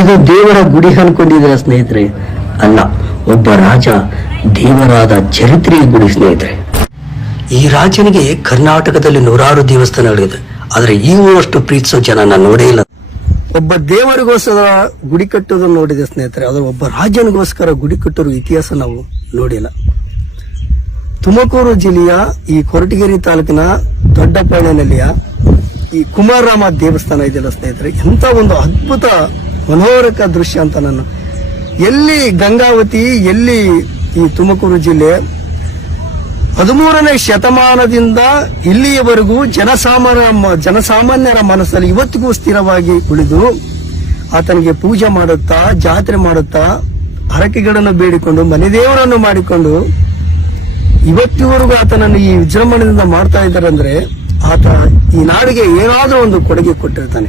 ಇದು ದೇವರ ಗುಡಿ ಅನ್ಕೊಂಡಿದ್ದೀರಾ ಸ್ನೇಹಿತರೆ? ಅಲ್ಲ, ಒಬ್ಬ ರಾಜ ದೇವರಾದ ಚರಿತ್ರೆಯ ಗುಡಿ ಸ್ನೇಹಿತರೆ. ಈ ರಾಜನಿಗೆ ಕರ್ನಾಟಕದಲ್ಲಿ 100 ದೇವಸ್ಥಾನಗಳಿದೆ, ಆದ್ರೆ ಅಷ್ಟು ಪ್ರೀತಿಸೋ ಜನ ನಾನು ನೋಡೇ ಇಲ್ಲ. ಒಬ್ಬ ದೇವರಿಗೋಸ್ಕರ ಗುಡಿ ಕಟ್ಟೋದು ನೋಡಿದೆ ಸ್ನೇಹಿತರೆ, ಆದ್ರೆ ಒಬ್ಬ ರಾಜನಿಗೋಸ್ಕರ ಗುಡಿ ಕಟ್ಟೋರು ಇತಿಹಾಸ ನಾವು ನೋಡಿಲ್ಲ. ತುಮಕೂರು ಜಿಲ್ಲೆಯ ಈ ಕೊರಟಗೆರೆ ತಾಲೂಕಿನ ದೊಡ್ಡಪಾಳ್ಯನಲ್ಲಿಯ ಈ ಕುಮಾರರಾಮ ದೇವಸ್ಥಾನ ಇದೆಯಲ್ಲ ಸ್ನೇಹಿತರೆ, ಎಂತ ಒಂದು ಅದ್ಭುತ ಮನೋಹರಕ ದೃಶ್ಯ ಅಂತ. ನಾನು ಎಲ್ಲಿ ಗಂಗಾವತಿ, ಎಲ್ಲಿ ಈ ತುಮಕೂರು ಜಿಲ್ಲೆ 13ನೇ ಶತಮಾನದಿಂದ ಇಲ್ಲಿಯವರೆಗೂ ಜನಸಾಮಾನ್ಯರ ಮನಸ್ಸಲ್ಲಿ ಇವತ್ತಿಗೂ ಸ್ಥಿರವಾಗಿ ಉಳಿದು ಆತನಿಗೆ ಪೂಜೆ ಮಾಡುತ್ತಾ, ಜಾತ್ರೆ ಮಾಡುತ್ತಾ, ಹರಕೆಗಳನ್ನು ಬೇಡಿಕೊಂಡು, ಮನೆ ದೇವರನ್ನು ಮಾಡಿಕೊಂಡು ಇವತ್ತಿವರೆಗೂ ಆತನನ್ನು ಈ ವಿಜೃಂಭಣೆಯಿಂದ ಮಾಡ್ತಾ ಇದ್ದಾರೆ ಅಂದ್ರೆ ಆತ ಈ ನಾಡಿಗೆ ಏನಾದ್ರೂ ಒಂದು ಕೊಡುಗೆ ಕೊಟ್ಟಿರ್ತಾನೆ.